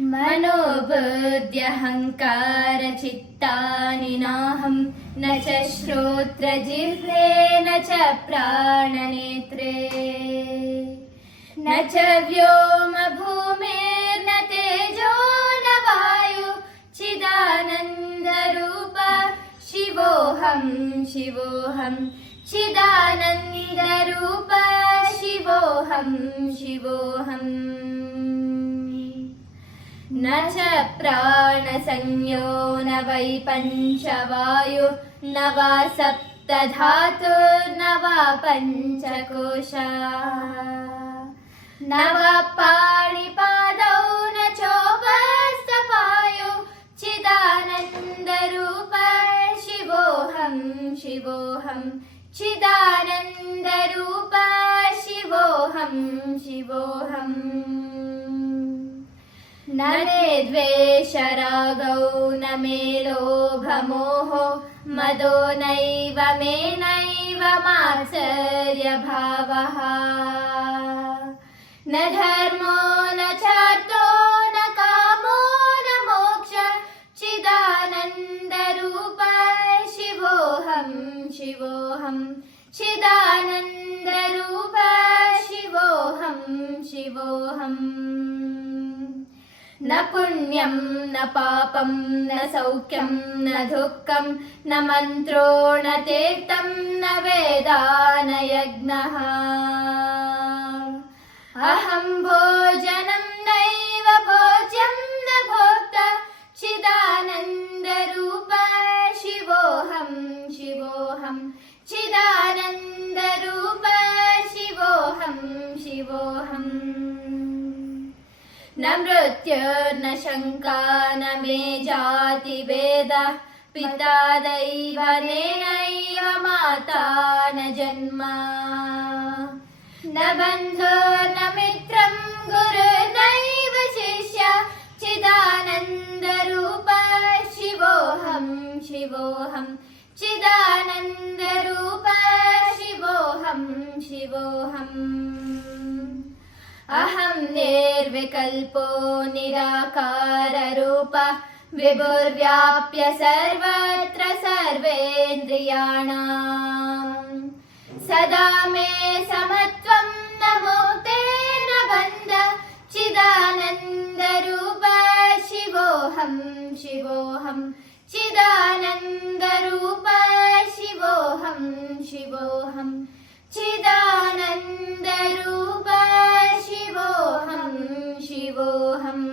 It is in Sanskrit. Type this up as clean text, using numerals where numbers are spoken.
मनोबुद्ध्यहङ्कारचित्तानि नाहं न च श्रोत्रजिह्वे न च प्राणनेत्रे न च व्योमभूमिर्न तेजो न वायु चिदानन्दरूप शिवोऽहं शिवोऽहं चिदानन्दरूप शिवोऽहं शिवोऽहम् न च प्राणसंज्ञो न वै पञ्चवायु न वा सप्तधातुर्न वा पञ्चकोशा न वा पाणिपादौ न चोपस्थपायु चिदानन्दरूप शिवोऽहं शिवोऽहं चिदानन्दरूप शिवोऽहं शिवोऽहम् न मे द्वेषरागौ न मे लोभमोहो मदो नैव मे नैव मात्सर्यभावः न धर्मो न चार्थो न कामो न मोक्ष चिदानन्दरूप शिवोऽहं शिवोऽहं चिदानन्दरूप शिवोऽहं शिवोऽहम् न पुण्यं न पापं न सौख्यं न दुःखं न मन्त्रो न तीर्थं न वेदा न यज्ञः अहं भोजनं नैव भोज्यं न भोक्ता चिदानन्दरूप शिवोऽहं शिवोऽहं चिदानन्दरूप शिवोऽहं शिवोऽहम् न मृत्युर्न शङ्का न मे जातिभेद पिता दैवनेनैव माता न जन्म न बन्धुर्न मित्रं गुरुर्नैव शिष्य चिदानन्दरूप शिवोऽहं शिवोऽहं चिदानन्दरूप शिवोऽहं शिवोऽहम् अहं निर्विकल्पो निराकाररूप विभुर्व्याप्य सर्वत्र सर्वेन्द्रियाणां सदा मे समत्वं न मोक्ते न बन्ध चिदानन्दरूप शिवोऽहं शिवोऽहं चिदानन्दरूप शिवोऽहं शिवोऽहं चिदानन्दरूप शिवोऽहं शिवोऽहम्